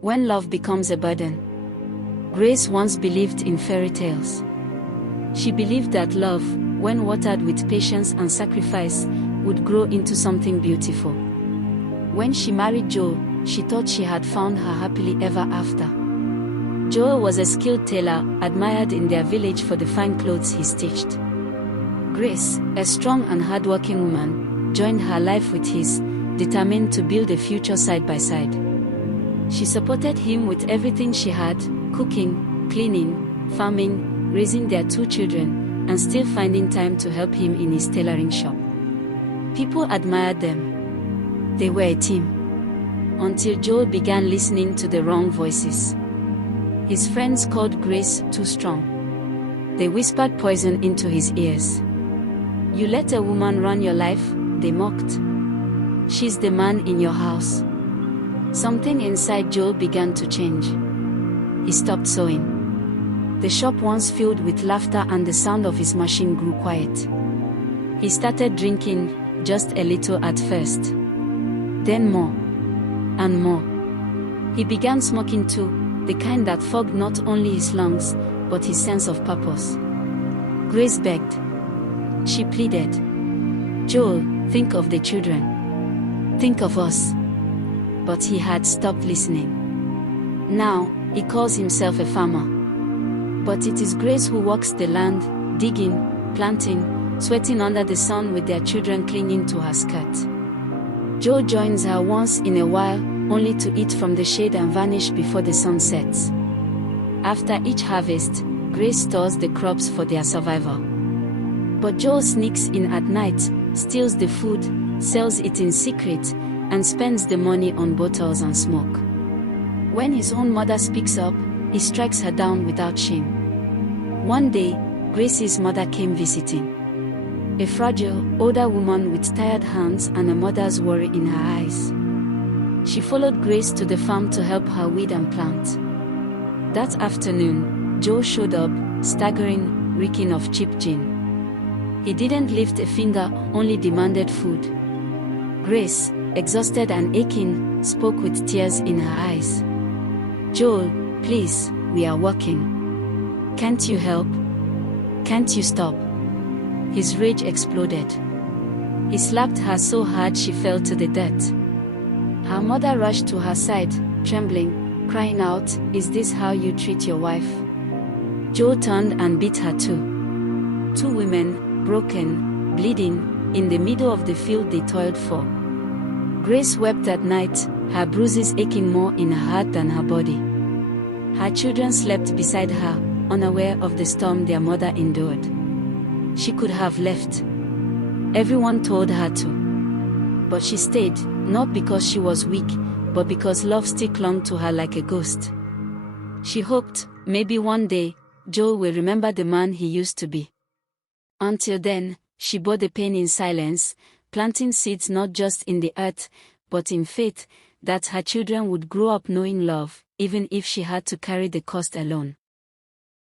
When love becomes a burden. Grace once believed in fairy tales. She believed that love, when watered with patience and sacrifice, would grow into something beautiful. When she married Joe, she thought she had found her happily ever after. Joe was a skilled tailor, admired in their village for the fine clothes he stitched. Grace, a strong and hardworking woman, joined her life with his, determined to build a future side by side. She supported him with everything she had, cooking, cleaning, farming, raising their 2 children, and still finding time to help him in his tailoring shop. People admired them. They were a team. Until Joe began listening to the wrong voices. His friends called Grace too strong. They whispered poison into his ears. "You let a woman run your life," they mocked. "She's the man in your house." Something inside Joe began to change. He stopped sewing. The shop once filled with laughter and the sound of his machine grew quiet. He started drinking, just a little at first. Then more. And more. He began smoking too, the kind that fogged not only his lungs, but his sense of purpose. Grace begged. She pleaded. "Joel, think of the children. Think of us." But he had stopped listening. Now, he calls himself a farmer. But it is Grace who walks the land, digging, planting, sweating under the sun with their children clinging to her skirt. Joe joins her once in a while, only to eat from the shade and vanish before the sun sets. After each harvest, Grace stores the crops for their survival. But Joe sneaks in at night, steals the food, sells it in secret, and spends the money on bottles and smoke. When his own mother speaks up, he strikes her down without shame. One day, Grace's mother came visiting. A fragile, older woman with tired hands and a mother's worry in her eyes. She followed Grace to the farm to help her weed and plant. That afternoon, Joe showed up, staggering, reeking of cheap gin. He didn't lift a finger, only demanded food. Grace, exhausted and aching, spoke with tears in her eyes. "Joel, please, we are working. Can't you help? Can't you stop?" His rage exploded. He slapped her so hard she fell to the dirt. Her mother rushed to her side, trembling, crying out, "Is this how you treat your wife?" Joe turned and beat her too. 2 women, broken, bleeding, in the middle of the field they toiled for. Grace wept at night, her bruises aching more in her heart than her body. Her children slept beside her, unaware of the storm their mother endured. She could have left. Everyone told her to. But she stayed, not because she was weak, but because love still clung to her like a ghost. She hoped, maybe one day, Joel will remember the man he used to be. Until then, she bore the pain in silence, planting seeds not just in the earth, but in faith, that her children would grow up knowing love, even if she had to carry the cost alone.